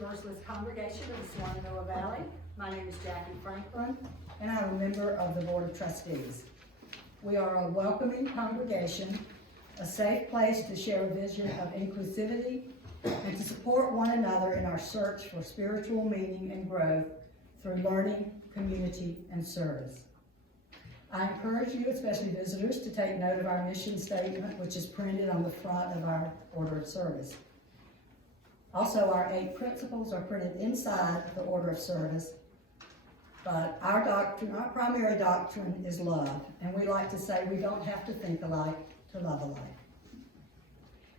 Merciless Congregation of the Shenandoah Valley. My name is Jackie Franklin, and I'm a member of the Board of Trustees. We are a welcoming congregation, a safe place to share a vision of inclusivity and to support one another in our search for spiritual meaning and growth through learning, community, and service. I encourage you, especially visitors, to take note of our mission statement, which is printed on the front of our order of service. Also, our 8 principles are printed inside the order of service, but our doctrine, our primary doctrine is love, and we like to say we don't have to think alike to love alike.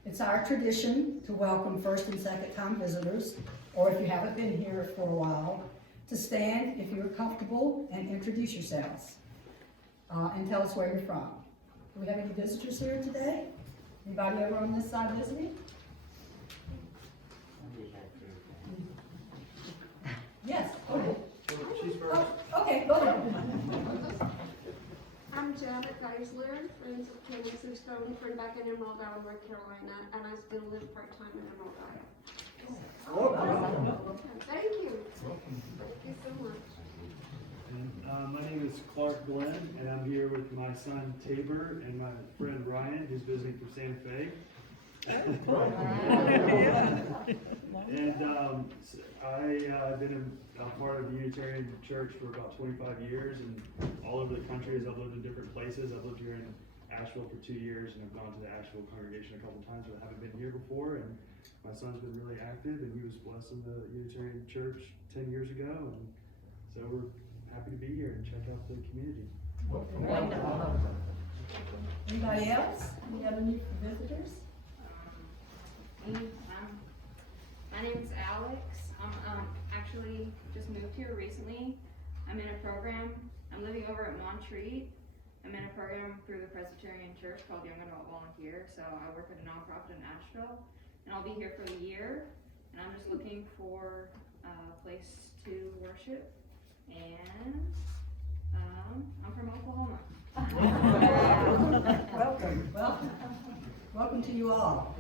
It's our tradition to welcome first and second time visitors, or if you haven't been here for a while, to stand if you're comfortable and introduce yourselves and tell us where you're from. Do we have any visitors here today? Anybody over on this side visiting? Yes, go ahead. Oh, okay, go ahead. I'm Janet Geisler, friends of Candace Stone, from back in Emerald Isle, North Carolina, and I still live part-time in Emerald Isle. Thank you. Thank you so much. And, my name is Clark Glenn, and I'm here with my son Tabor and my friend Ryan, who's visiting from Santa Fe. And I've been a part of the Unitarian Church for about 25 years, and all over the country as I've lived in different places. I've lived here in Asheville for 2 years, and I've gone to the Asheville congregation a couple times, but I haven't been here before. And my son's been really active, and he was blessed in the Unitarian Church 10 years ago, and so we're happy to be here and check out the community. Anybody else? Any other new visitors? My name is Alex. I'm actually just moved here recently. I'm in a program. I'm living over at Montreat. I'm in a program through the Presbyterian Church called Young Adult Volunteer. So I work at a nonprofit in Asheville, and I'll be here for the year. And I'm just looking for a place to worship. And I'm from Oklahoma. Welcome to you all.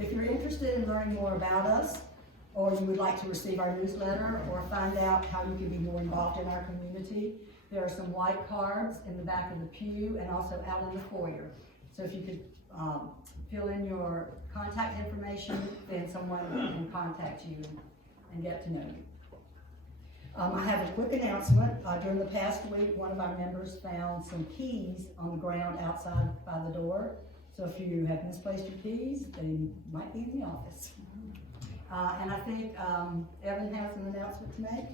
If you're interested in learning more about us, or you would like to receive our newsletter or find out how you can be more involved in our community, there are some white cards in the back of the pew and also out in the foyer. So if you could fill in your contact information, then someone can contact you and get to know you. I have a quick announcement. During the past week, one of our members found some keys on the ground outside by the door. So if you have misplaced your keys, they might be in the office. And I think Evan has an announcement to make.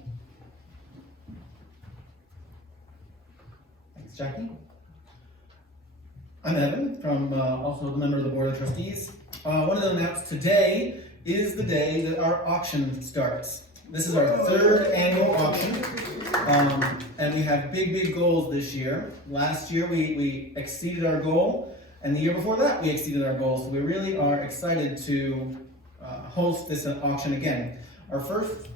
Thanks, Jackie. I'm Evan, also a member of the Board of Trustees. Wanted to announce today is the day that our auction starts. This is our 3rd annual auction, and we have big goals this year. Last year we exceeded our goal, and the year before that we exceeded our goal, so we really are excited to host this auction again. Our first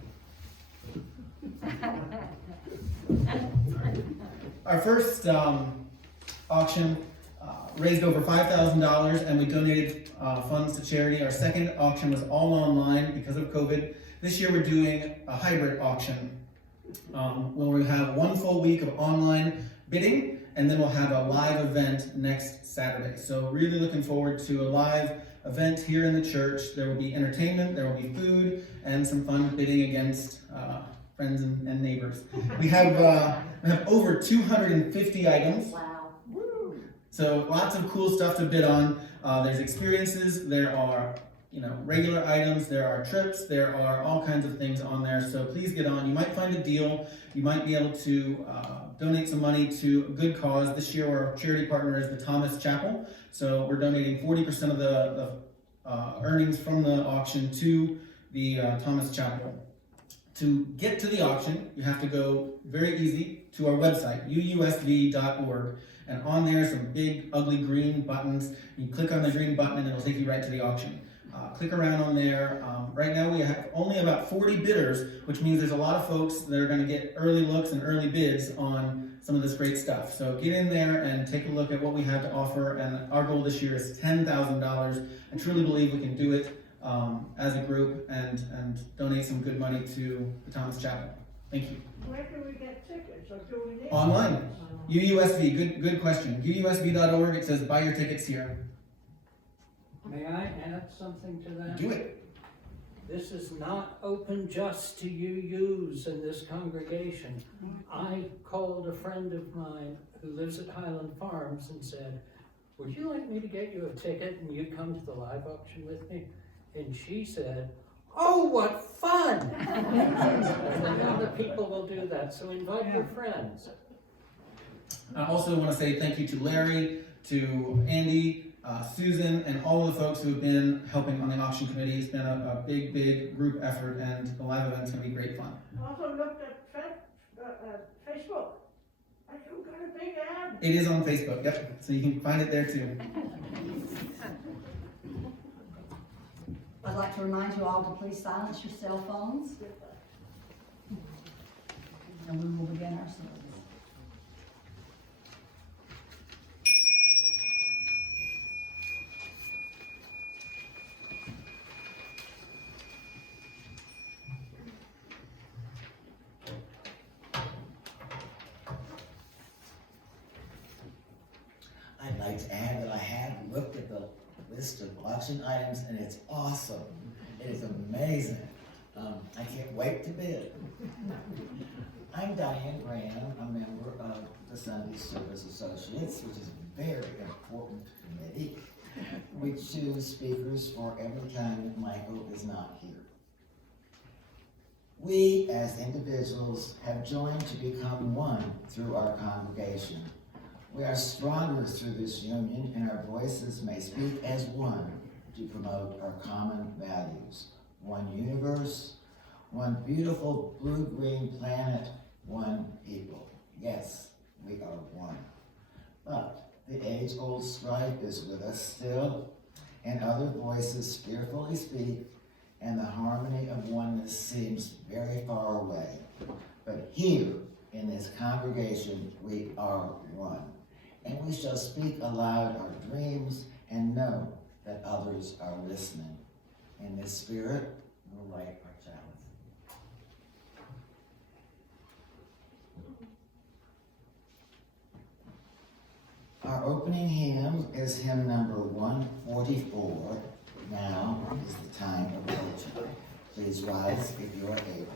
auction raised over $5,000, and we donated funds to charity. Our second auction was all online because of COVID. This year we're doing a hybrid auction where we have 1 full week of online bidding, and then we'll have a live event next Saturday. So really looking forward to a live event here in the church. There will be entertainment, there will be food, and some fun bidding against friends and neighbors. We have over 250 items. Wow. So lots of cool stuff to bid on. There's experiences, there are regular items, there are trips, there are all kinds of things on there. So please get on. You might find a deal. You might be able to donate some money to a good cause. This year our charity partner is the Thomas Chapel. So we're donating 40% of the earnings from the auction to the Thomas Chapel. To get to the auction, you have to go very easy to our website, uusv.org. And on there, some big, ugly green buttons. You click on the green button and it'll take you right to the auction. Click around on there. Right now we have only about 40 bidders, which means there's a lot of folks that are going to get early looks and early bids on some of this great stuff. So get in there and take a look at what we have to offer. And our goal this year is $10,000. I truly believe we can do it. as a group and donate some good money to the Thomas Chapel. Thank you. Where can we get tickets, or do we need? Online. UUSV, good question. UUSV.org, it says buy your tickets here. May I add something to that? Do it. This is not open just to UUs in this congregation. I called a friend of mine who lives at Highland Farms and said, would you like me to get you a ticket and you come to the live auction with me? And she said, oh, what fun! And other people will do that, so invite your friends. I also want to say thank you to Larry, to Andy, Susan, and all of the folks who have been helping on the auction committee. It's been a big group effort, and the live event's going to be great fun. Also looked at Facebook. You got a big ad? It is on Facebook, yep, so you can find it there too. I'd like to remind you all to please silence your cell phones. And we will begin our service. I'd like to add that I have looked at the list of auction items and it's awesome. It is amazing. I can't wait to bid. I'm Diane Graham, a member of the Sunday Service Associates, which is a very important committee. We choose speakers for every time that Michael is not here. We, as individuals, have joined to become one through our congregation. We are stronger through this union, and our voices may speak as one to promote our common values. One universe, one beautiful blue-green planet, one people. Yes, we are one. But the age-old strife is with us still, and other voices fearfully speak, and the harmony of oneness seems very far away. But here, in this congregation, we are one. And we shall speak aloud our dreams and know that others are listening. In this spirit, we'll light our chalice. Our opening hymn is hymn number 144. Now is the time of worship. Please rise if you are able.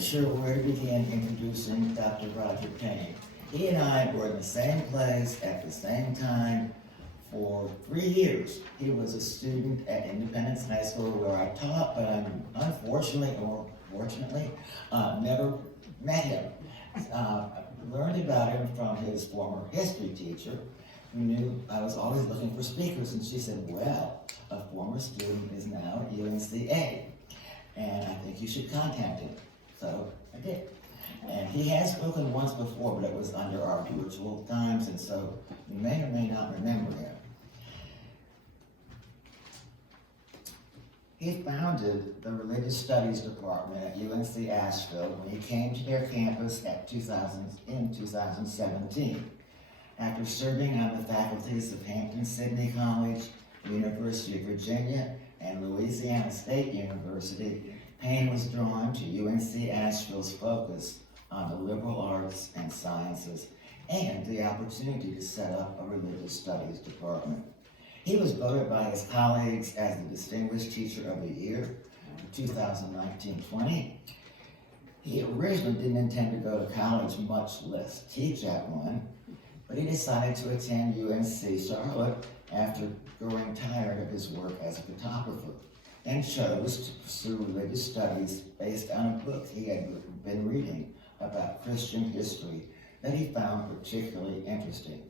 Sure where to begin introducing Dr. Rodger Payne. He and I were in the same place at the same time For 3 years, he was a student at Independence High School where I taught, but I unfortunately or fortunately never met him. Learned about him from his former history teacher, who knew I was always looking for speakers, and she said, well, a former student is now at UNCA, and I think you should contact him. So I did. And he has spoken once before, but it was under our virtual times, and so you may or may not remember him. He founded the Religious Studies Department at UNC Asheville when he came to their campus in 2017. After serving on the faculties of Hampton-Sydney College, University of Virginia, and Louisiana State University, Payne was drawn to UNC Asheville's focus on the liberal arts and sciences and the opportunity to set up a religious studies department. He was voted by his colleagues as the Distinguished Teacher of the Year for 2019-20. He originally didn't intend to go to college, much less teach at one, but he decided to attend UNC Charlotte after growing tired of his work as a photographer, and chose to pursue religious studies based on a book he had been reading about Christian history that he found particularly interesting.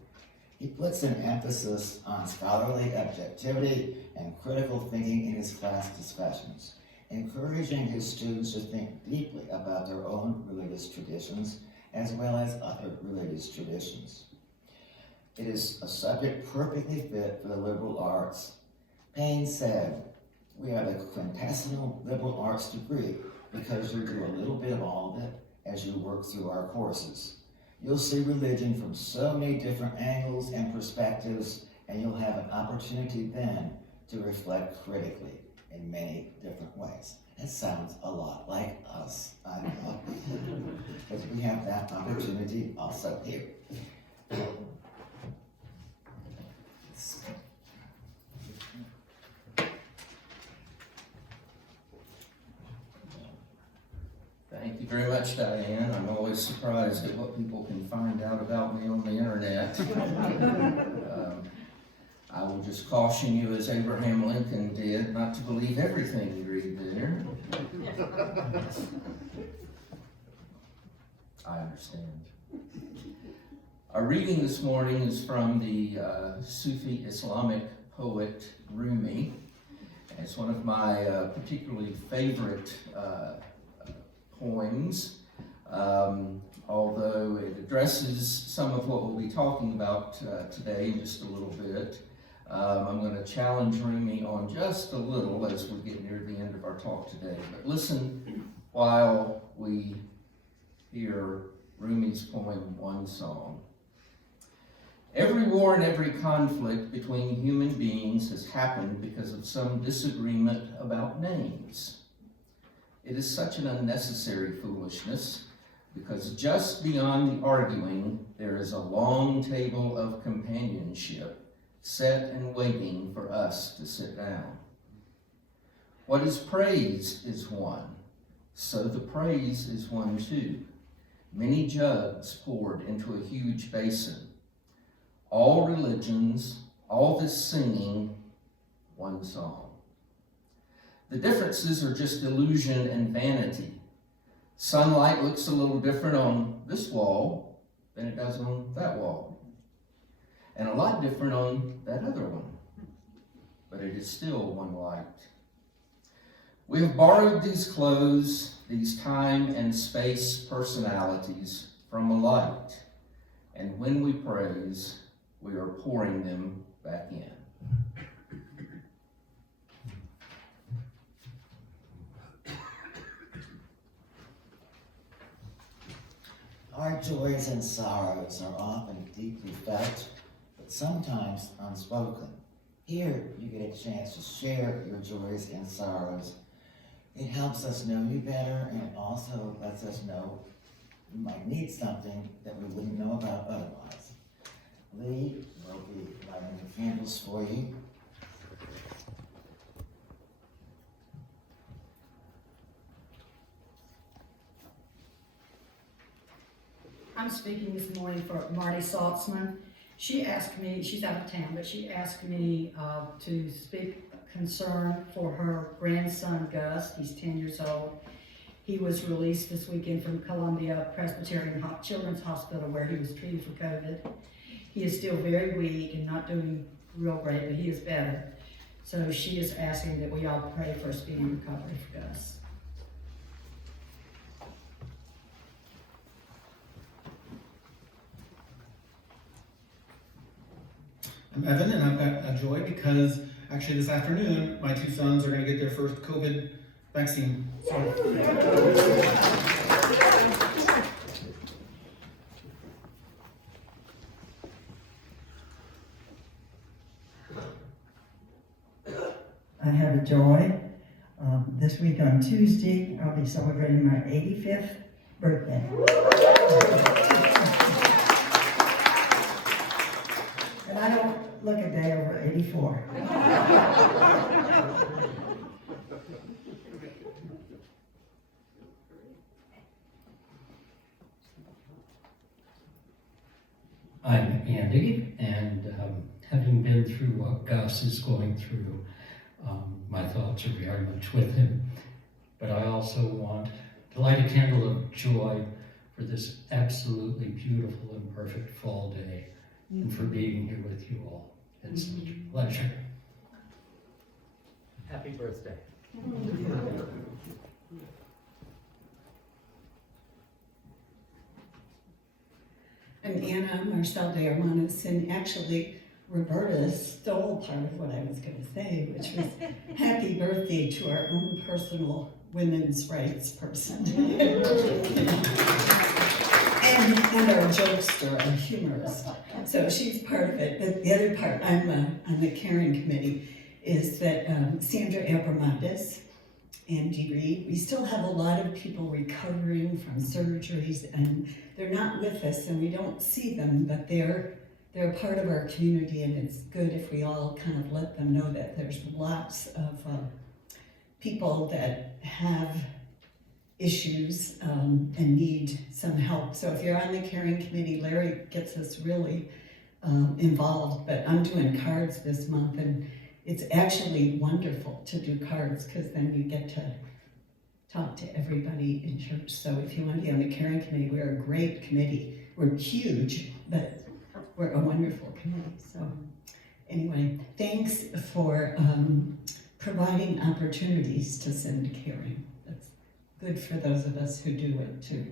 He puts an emphasis on scholarly objectivity and critical thinking in his class discussions, encouraging his students to think deeply about their own religious traditions as well as other religious traditions. It is a subject perfectly fit for the liberal arts. Payne said, "We are the quintessential liberal arts degree because you do a little bit of all of it as you work through our courses. You'll see religion from so many different angles and perspectives, and you'll have an opportunity then to reflect critically in many different ways." That sounds a lot like us, I know, because we have that opportunity also here. Thank you very much, Diane. I'm always surprised at what people can find out about me on the internet. I will just caution you, as Abraham Lincoln did, not to believe everything you read there. I understand. Our reading this morning is from the Sufi Islamic poet Rumi. It's one of my particularly favorite poems, although it addresses some of what we'll be talking about today in just a little bit. I'm going to challenge Rumi on just a little as we get near the end of our talk today. But listen while we hear Rumi's poem, One Song. Every war and every conflict between human beings has happened because of some disagreement about names. It is such an unnecessary foolishness, because just beyond the arguing, there is a long table of companionship set and waiting for us to sit down. What is praised is one, so the praise is one too. Many jugs poured into a huge basin. All religions, all this singing, one song. The differences are just illusion and vanity. Sunlight looks a little different on this wall than it does on that wall, and a lot different on that other one, but it is still one light. We have borrowed these clothes, these time and space personalities from a light, and when we praise, we are pouring them back in. Our joys and sorrows are often deeply felt, but sometimes unspoken. Here, you get a chance to share your joys and sorrows. It helps us know you better, and it also lets us know you might need something that we wouldn't know about otherwise. Lee will be lighting the candles for you. I'm speaking this morning for Marty Saltzman, She asked me, she's out of town, but she asked me to speak concern for her grandson Gus. He's 10 years old. He was released this weekend from Columbia Presbyterian Children's Hospital where he was treated for COVID. He is still very weak and not doing real great, but he is better. So she is asking that we all pray for a speedy recovery for Gus. I'm Evan, and I've got a joy because actually this afternoon my two sons are going to get their first COVID vaccine. So. I have a joy. This week on Tuesday, I'll be celebrating my 85th birthday. And I don't look a day over 84. I'm Andy, and having been through what Gus is going through, my thoughts are very much with him. But I also want to light a candle of joy for this absolutely beautiful and perfect fall day, and for being here with you all. It's such a pleasure. Happy birthday. I'm Anna Marcel de Hermanos, and actually Roberta stole part of what I was going to say, which was happy birthday to our own personal women's rights person. and our jokester, our humorist. So she's part of it. But the other part, I'm on the caring committee, is that Sandra Abramadis and Dee Reed, we still have a lot of people recovering from surgeries, and they're not with us and we don't see them, but they're a part of our community, and it's good if we all kind of let them know that there's lots of people that have issues and need some help. So if you're on the caring committee, Larry gets us really involved, but I'm doing cards this month, and it's actually wonderful to do cards because then you get to talk to everybody in church. So if you want to be on the caring committee, we're a great committee. We're huge, but we're a wonderful committee. So anyway, thanks for providing opportunities to send caring. That's good for those of us who do it too.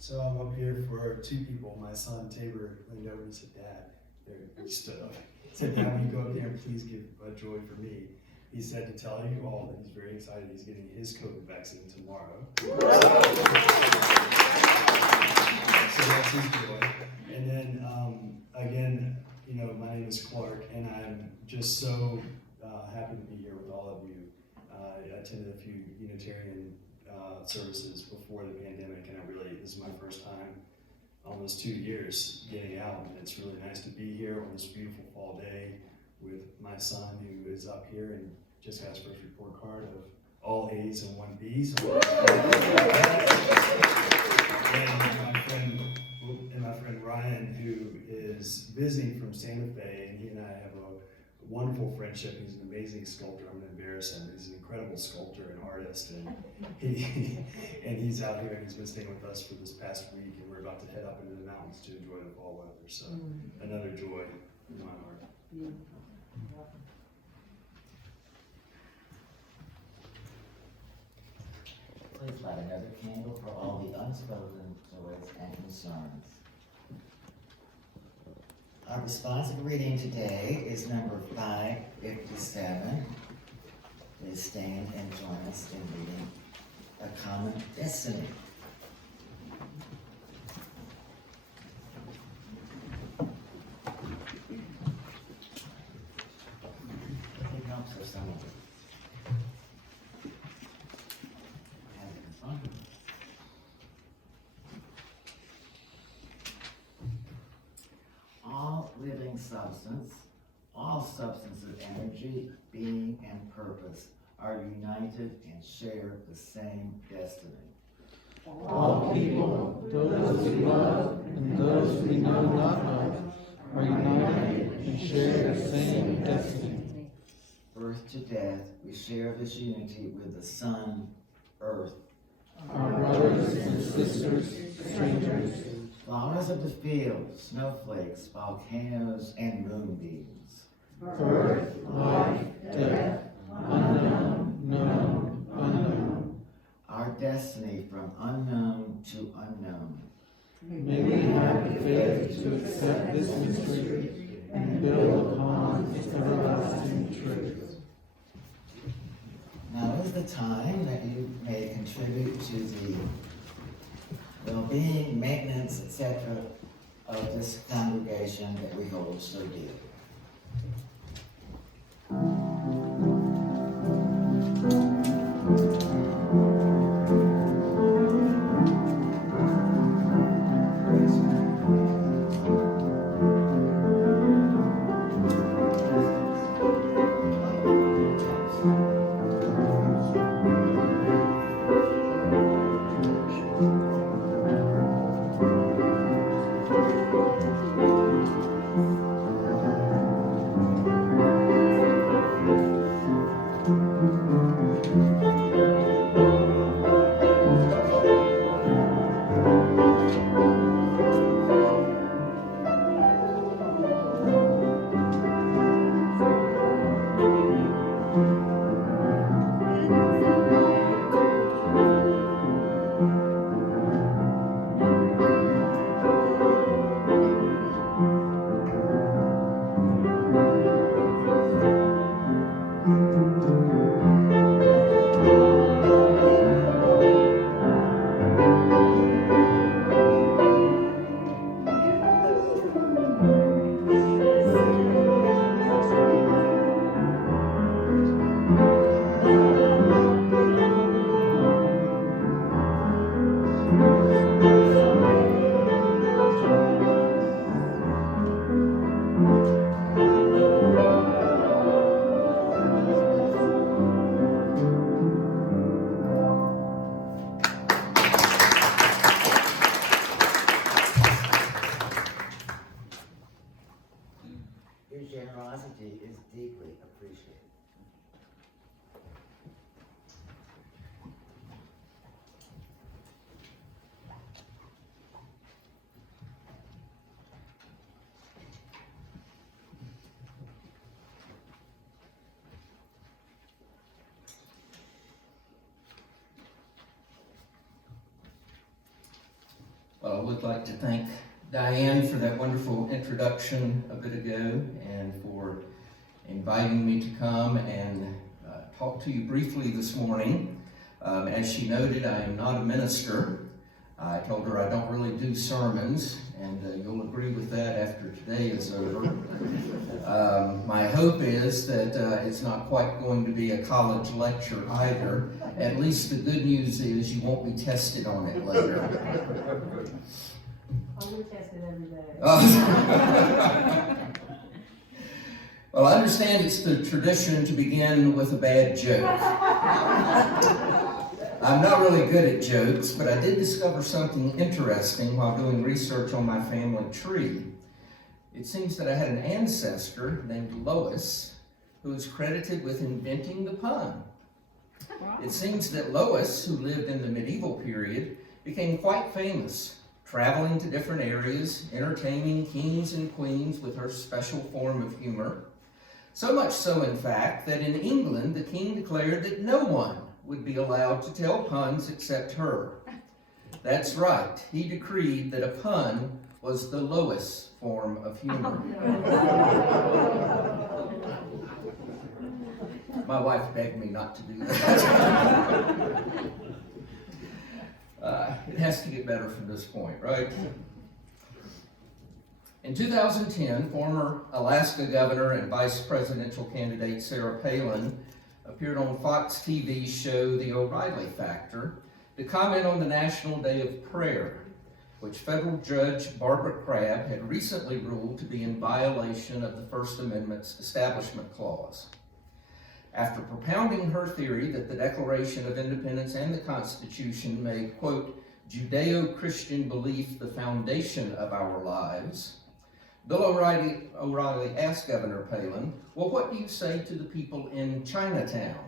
So I'm up here for two people. My son Tabor leaned over and said, "Dad," he stood up. He said, "Dad, will you go up there and please give a joy for me?" He said to tell you all that he's very excited. He's getting his COVID vaccine tomorrow. So that's his joy. And then again, my name is Clark, and I'm just so happy to be here with all of you. I attended a few Unitarian services before the pandemic, and this is my first time, almost 2 years, getting out, and it's really nice to be here on this beautiful fall day with my son, who is up here and just got his first report card of all A's and 1 B. So and my friend Ryan, who is visiting from Santa Fe, and he and I have a wonderful friendship. He's an amazing sculptor. I'm going to embarrass him. He's an incredible sculptor and artist, and he's out here, and he's been staying with us for this past week, and we're about to head up into the mountains to enjoy the fall weather. So another joy in my heart. Please light another candle for all the unspoken joys and concerns. Our responsive reading today is number 557. Please stand and join us in reading A Common Destiny. It helps for some of it. Have it in front of you. substance, all substance of energy, being, and purpose are united and share the same destiny. All people, those we love and those we know not of, are united and share the same destiny. Birth to death, we share this unity with the sun, earth, our brothers and sisters, strangers, flowers of the field, snowflakes, volcanoes, and moonbeams. birth, life, death, unknown, known, unknown. Our destiny from unknown to unknown. May we have the faith to accept this mystery and build upon its everlasting truth. Now is the time that you may contribute to the well-being, maintenance, etc. of this congregation that we hold so dear. Your generosity is deeply appreciated. Well, I would like to thank Diane for that wonderful introduction a bit ago and for inviting me to come and talk to you briefly this morning. As she noted, I am not a minister. I told her I don't really do sermons, and you'll agree with that after today is over. My hope is that it's not quite going to be a college lecture either. At least the good news is you won't be tested on it later. We test it every day. Well, I understand it's the tradition to begin with a bad joke. I'm not really good at jokes, but I did discover something interesting while doing research on my family tree. It seems that I had an ancestor named Lois who is credited with inventing the pun. It seems that Lois, who lived in the medieval period, became quite famous, traveling to different areas, entertaining kings and queens with her special form of humor. So much so, in fact, that in England, the king declared that no one would be allowed to tell puns except her. That's right, he decreed that a pun was the lowest form of humor. My wife begged me not to do that. It has to get better from this point, right? In 2010, former Alaska governor and vice presidential candidate Sarah Palin appeared on Fox TV's show The O'Reilly Factor to comment on the National Day of Prayer. which federal judge Barbara Crabb had recently ruled to be in violation of the First Amendment's Establishment Clause. After propounding her theory that the Declaration of Independence and the Constitution made, quote, Judeo-Christian belief the foundation of our lives, Bill O'Reilly asked Governor Payne, well, what do you say to the people in Chinatown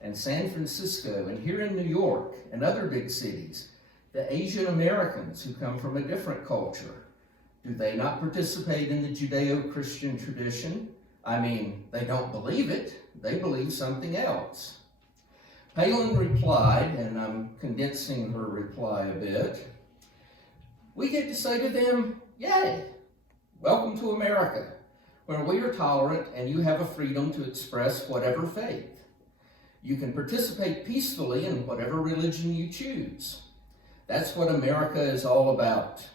and San Francisco and here in New York and other big cities, the Asian Americans who come from a different culture? Do they not participate in the Judeo-Christian tradition? I mean, they don't believe it. They believe something else. Payne replied, and I'm condensing her reply a bit, we get to say to them, yay, welcome to America, where we are tolerant and you have a freedom to express whatever faith. You can participate peacefully in whatever religion you choose. That's what America is all about.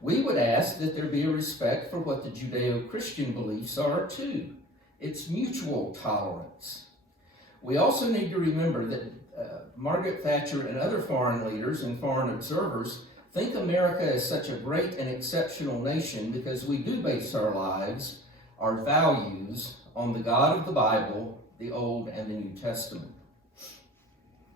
We would ask that there be a respect for what the Judeo-Christian beliefs are too. It's mutual tolerance. We also need to remember that Margaret Thatcher and other foreign leaders and foreign observers think America is such a great and exceptional nation because we do base our lives, our values, on the God of the Bible, the Old and the New Testament.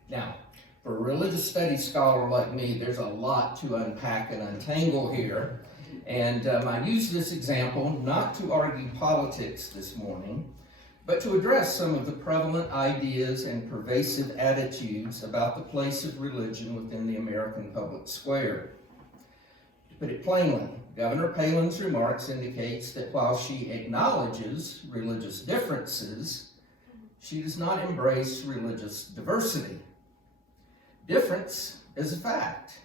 Now, for a religious studies scholar like me, there's a lot to unpack and untangle here. And I use this example not to argue politics this morning, but to address some of the prevalent ideas and pervasive attitudes about the place of religion within the American public square. To put it plainly, Governor Payne's remarks indicates that while she acknowledges religious differences, she does not embrace religious diversity. Difference is a fact.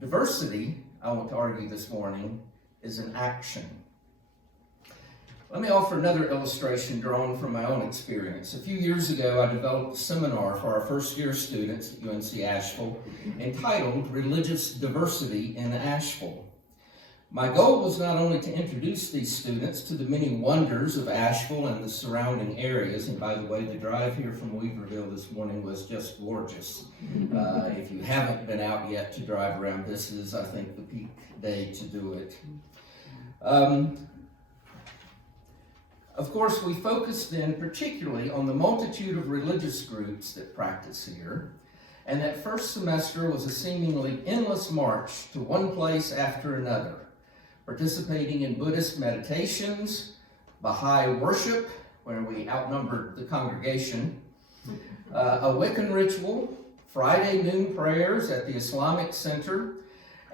Diversity, I want to argue this morning, is an action. Let me offer another illustration drawn from my own experience. A few years ago, I developed a seminar for our first-year students at UNC Asheville entitled Religious Diversity in Asheville. My goal was not only to introduce these students to the many wonders of Asheville and the surrounding areas, and by the way, the drive here from Weaverville this morning was just gorgeous. If you haven't been out yet to drive around, this is, I think, the peak day to do it. Of course, we focused then particularly on the multitude of religious groups that practice here, and that first semester was a seemingly endless march to one place after another, participating in Buddhist meditations, Baha'i worship, where we outnumbered the congregation, a Wiccan ritual, Friday noon prayers at the Islamic Center,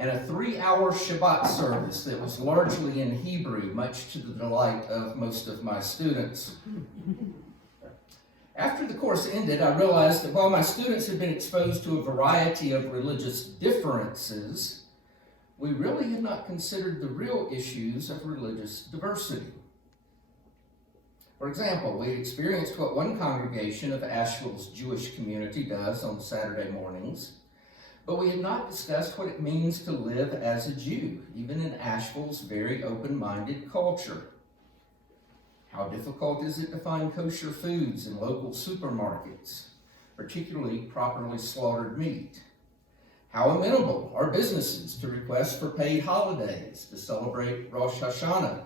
and a 3-hour Shabbat service that was largely in Hebrew, much to the delight of most of my students. After the course ended, I realized that while my students had been exposed to a variety of religious differences, we really had not considered the real issues of religious diversity. For example, we experienced what one congregation of Asheville's Jewish community does on Saturday mornings, but we had not discussed what it means to live as a Jew, even in Asheville's very open-minded culture. How difficult is it to find kosher foods in local supermarkets, particularly properly slaughtered meat? How amenable are businesses to requests for paid holidays to celebrate Rosh Hashanah?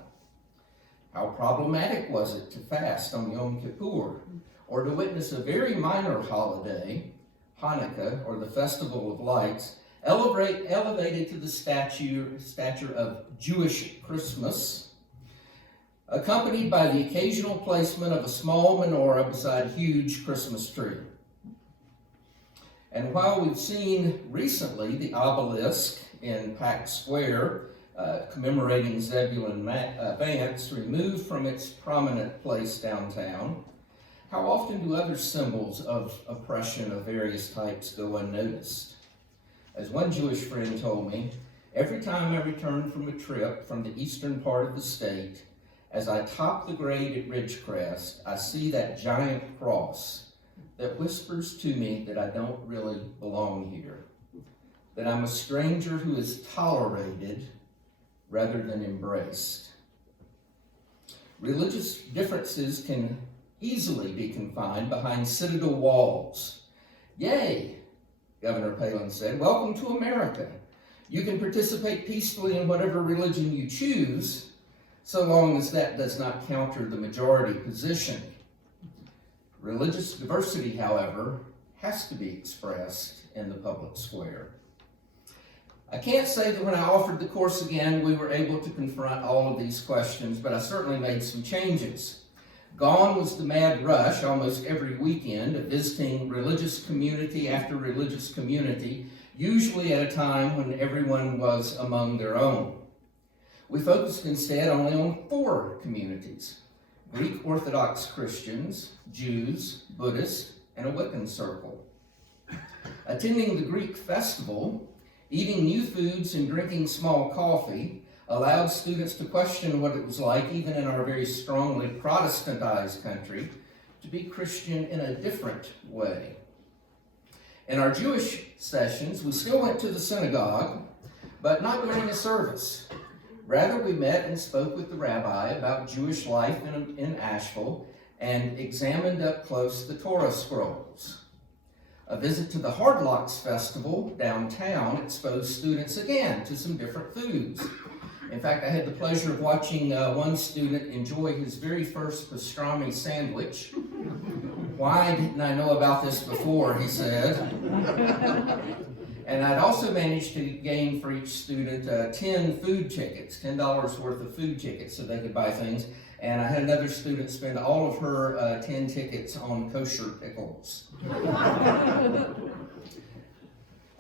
How problematic was it to fast on Yom Kippur, or to witness a very minor holiday, Hanukkah, or the Festival of Lights, elevated to the stature of Jewish Christmas, accompanied by the occasional placement of a small menorah beside a huge Christmas tree? And while we've seen recently the obelisk in Pack Square commemorating Zebulon Vance removed from its prominent place downtown, how often do other symbols of oppression of various types go unnoticed? As one Jewish friend told me, every time I return from a trip from the eastern part of the state, as I top the grade at Ridgecrest, I see that giant cross that whispers to me that I don't really belong here, that I'm a stranger who is tolerated rather than embraced. Religious differences can easily be confined behind citadel walls. Yay, Governor Payne said, welcome to America. You can participate peacefully in whatever religion you choose, so long as that does not counter the majority position. Religious diversity, however, has to be expressed in the public square. I can't say that when I offered the course again, we were able to confront all of these questions, but I certainly made some changes. Gone was the mad rush almost every weekend of visiting religious community after religious community, usually at a time when everyone was among their own. We focused instead only on 4 communities: Greek Orthodox Christians, Jews, Buddhists, and a Wiccan circle. Attending the Greek festival, eating new foods and drinking small coffee allowed students to question what it was like, even in our very strongly Protestantized country, to be Christian in a different way. In our Jewish sessions, we still went to the synagogue, but not during a service. Rather, we met and spoke with the rabbi about Jewish life in Asheville and examined up close the Torah scrolls. A visit to the Hard Locks Festival downtown exposed students again to some different foods. In fact, I had the pleasure of watching one student enjoy his very first pastrami sandwich. "Why didn't I know about this before?" he said. And I'd also managed to gain for each student 10 food tickets, $10 worth of food tickets so they could buy things. And I had another student spend all of her 10 tickets on kosher pickles.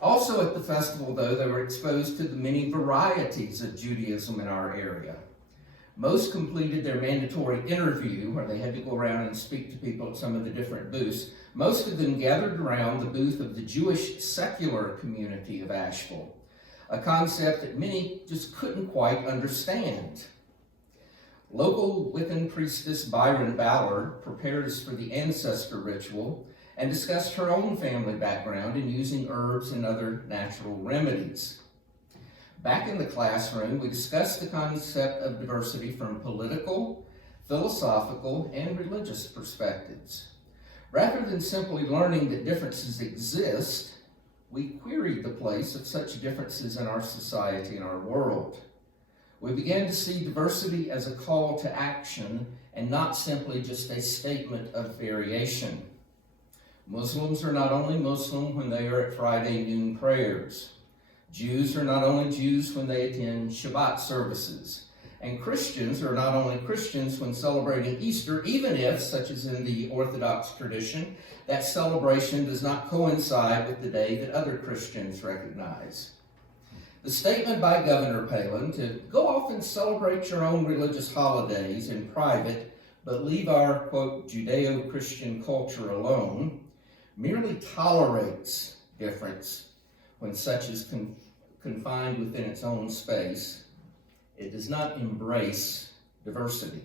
Also at the festival, though, they were exposed to the many varieties of Judaism in our area. Most completed their mandatory interview, where they had to go around and speak to people at some of the different booths. Most of them gathered around the booth of the Jewish secular community of Asheville, a concept that many just couldn't quite understand. Local Wiccan priestess Byron Ballard prepares for the ancestor ritual and discussed her own family background in using herbs and other natural remedies. Back in the classroom, we discussed the concept of diversity from political, philosophical, and religious perspectives. Rather than simply learning that differences exist, we queried the place of such differences in our society and our world. We began to see diversity as a call to action and not simply just a statement of variation. Muslims are not only Muslim when they are at Friday noon prayers. Jews are not only Jews when they attend Shabbat services. And Christians are not only Christians when celebrating Easter, even if, such as in the Orthodox tradition, that celebration does not coincide with the day that other Christians recognize. The statement by Governor Payne to go off and celebrate your own religious holidays in private, but leave our, quote, Judeo-Christian culture alone, merely tolerates difference when such is confined within its own space. It does not embrace diversity.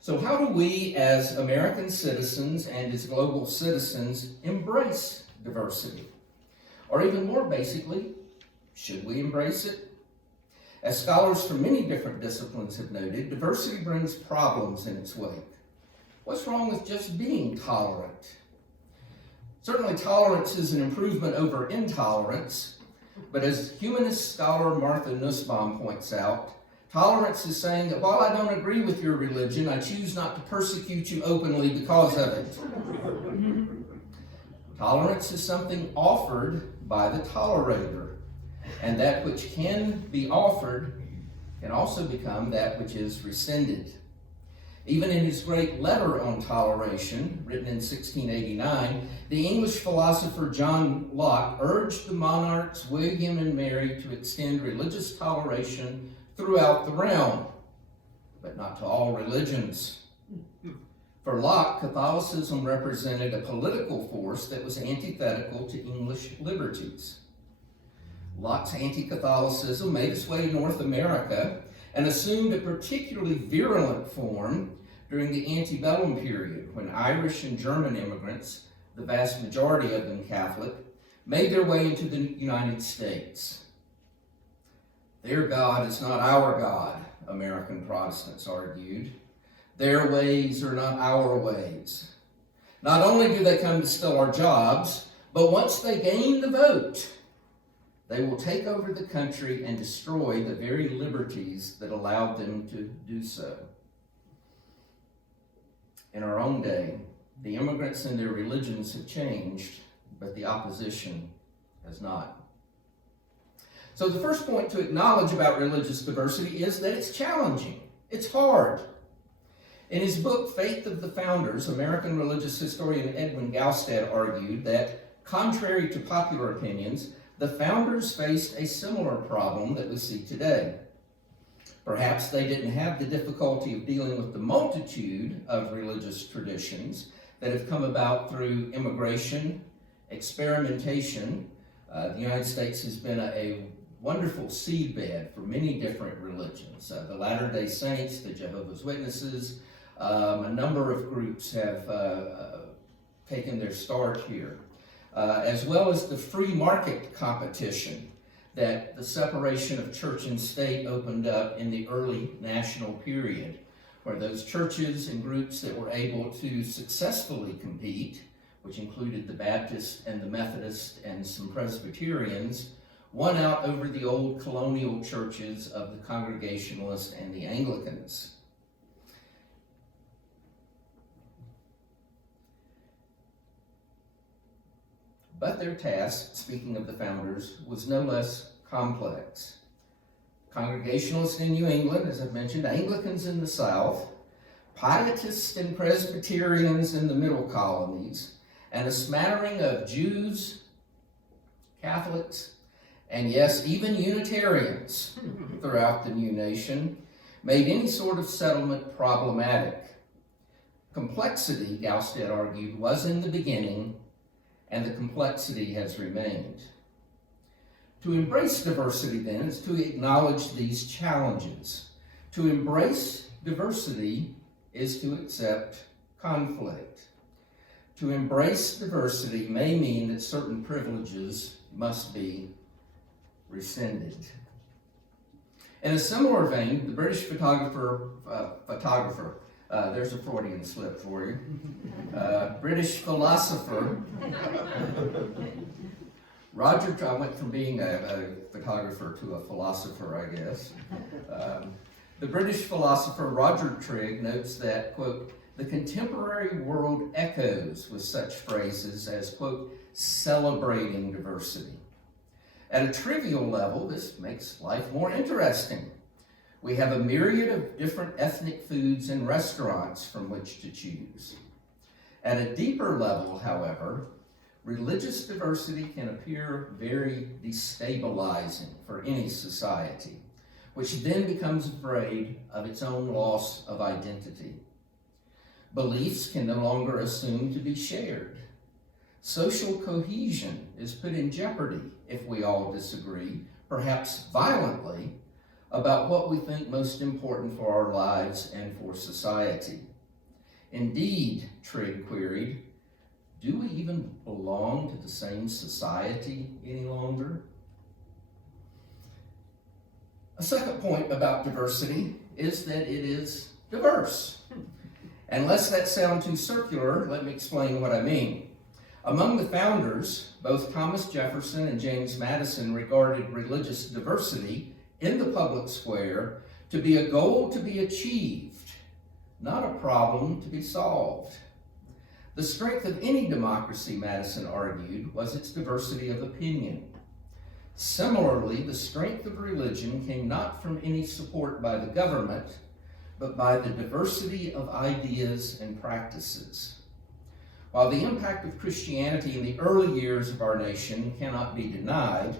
So how do we as American citizens and as global citizens embrace diversity? Or even more basically, should we embrace it? As scholars from many different disciplines have noted, diversity brings problems in its wake. What's wrong with just being tolerant? Certainly tolerance is an improvement over intolerance, but as humanist scholar Martha Nussbaum points out, tolerance is saying that while I don't agree with your religion, I choose not to persecute you openly because of it. Tolerance is something offered by the tolerator, and that which can be offered can also become that which is rescinded. Even in his great letter on toleration, written in 1689, the English philosopher John Locke urged the monarchs William and Mary to extend religious toleration throughout the realm, but not to all religions. For Locke, Catholicism represented a political force that was antithetical to English liberties. Locke's anti-Catholicism made its way to North America and assumed a particularly virulent form during the antebellum period when Irish and German immigrants, the vast majority of them Catholic, made their way into the United States. Their God is not our God, American Protestants argued. Their ways are not our ways. Not only do they come to steal our jobs, but once they gain the vote, They will take over the country and destroy the very liberties that allowed them to do so. In our own day, the immigrants and their religions have changed, but the opposition has not. So the first point to acknowledge about religious diversity is that it's challenging. It's hard. In his book, Faith of the Founders, American religious historian Edwin Gaustad argued that, contrary to popular opinions, the founders faced a similar problem that we see today. Perhaps they didn't have the difficulty of dealing with the multitude of religious traditions that have come about through immigration, experimentation. The United States has been a wonderful seedbed for many different religions. The Latter-day Saints, the Jehovah's Witnesses, a number of groups have taken their start here, as well as the free market competition that the separation of church and state opened up in the early national period, where those churches and groups that were able to successfully compete, which included the Baptist and the Methodist and some Presbyterians, won out over the old colonial churches of the Congregationalists and the Anglicans. But their task, speaking of the founders, was no less complex. Congregationalists in New England, as I've mentioned, Anglicans in the South, Pietists and Presbyterians in the Middle Colonies, and a smattering of Jews, Catholics, and yes, even Unitarians throughout the new nation, made any sort of settlement problematic. Complexity, Gaustad argued, was in the beginning, and the complexity has remained. To embrace diversity, then, is to acknowledge these challenges. To embrace diversity is to accept conflict. To embrace diversity may mean that certain privileges must be rescinded. In a similar vein, the British photographer, there's a Freudian slip for you, British philosopher, Rodger, I went from being a photographer to a philosopher, I guess. The British philosopher Rodger notes that, quote, the contemporary world echoes with such phrases as, quote, celebrating diversity. At a trivial level, this makes life more interesting. We have a myriad of different ethnic foods and restaurants from which to choose. At a deeper level, however, religious diversity can appear very destabilizing for any society, which then becomes afraid of its own loss of identity. Beliefs can no longer assume to be shared. Social cohesion is put in jeopardy if we all disagree, perhaps violently, about what we think most important for our lives and for society. Indeed, Trigg queried, do we even belong to the same society any longer? A second point about diversity is that it is diverse. And lest that sound too circular, let me explain what I mean. Among the founders, both Thomas Jefferson and James Madison regarded religious diversity in the public square to be a goal to be achieved, not a problem to be solved. The strength of any democracy, Madison argued, was its diversity of opinion. Similarly, the strength of religion came not from any support by the government, but by the diversity of ideas and practices. While the impact of Christianity in the early years of our nation cannot be denied,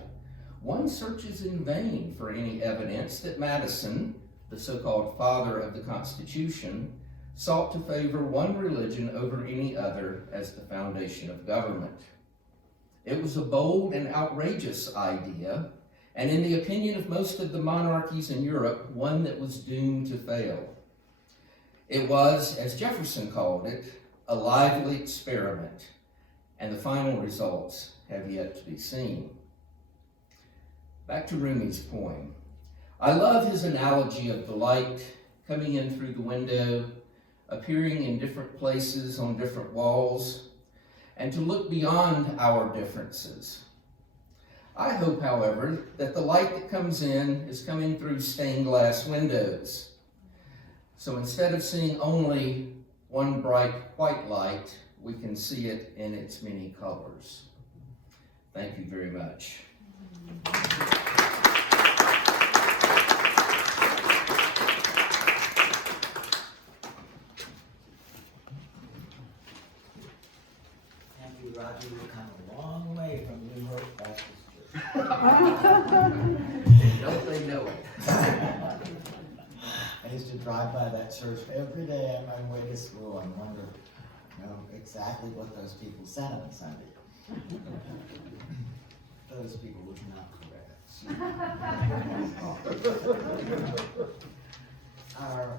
one searches in vain for any evidence that Madison, the so-called father of the Constitution, sought to favor one religion over any other as the foundation of government. It was a bold and outrageous idea, and in the opinion of most of the monarchies in Europe, one that was doomed to fail. It was, as Jefferson called it, a lively experiment, and the final results have yet to be seen. Back to Rumi's poem. I love his analogy of the light coming in through the window, appearing in different places on different walls, and to look beyond our differences. I hope, however, that the light that comes in is coming through stained glass windows. So instead of seeing only one bright white light, we can see it in its many colors. Thank you very much. Thank you, Rodger. You've come a long way from New Hope Baptist Church. Don't they know it? I used to drive by that church every day on my way to school and wonder, exactly what those people said on Sunday. Those people would not correct. Our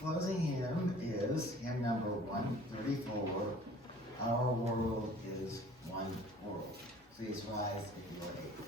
closing hymn is hymn number 134, Our World is One World. Please rise if you are able.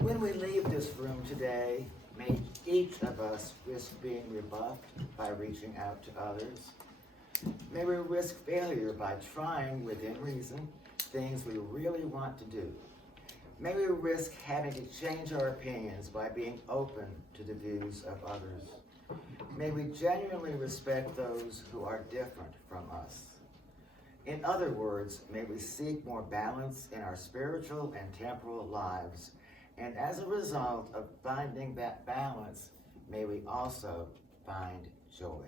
When we leave this room today, may each of us risk being rebuffed by reaching out to others. May we risk failure by trying, within reason, things we really want to do. May we risk having to change our opinions by being open to the views of others. May we genuinely respect those who are different from us. In other words, may we seek more balance in our spiritual and temporal lives. And as a result of finding that balance, may we also find joy.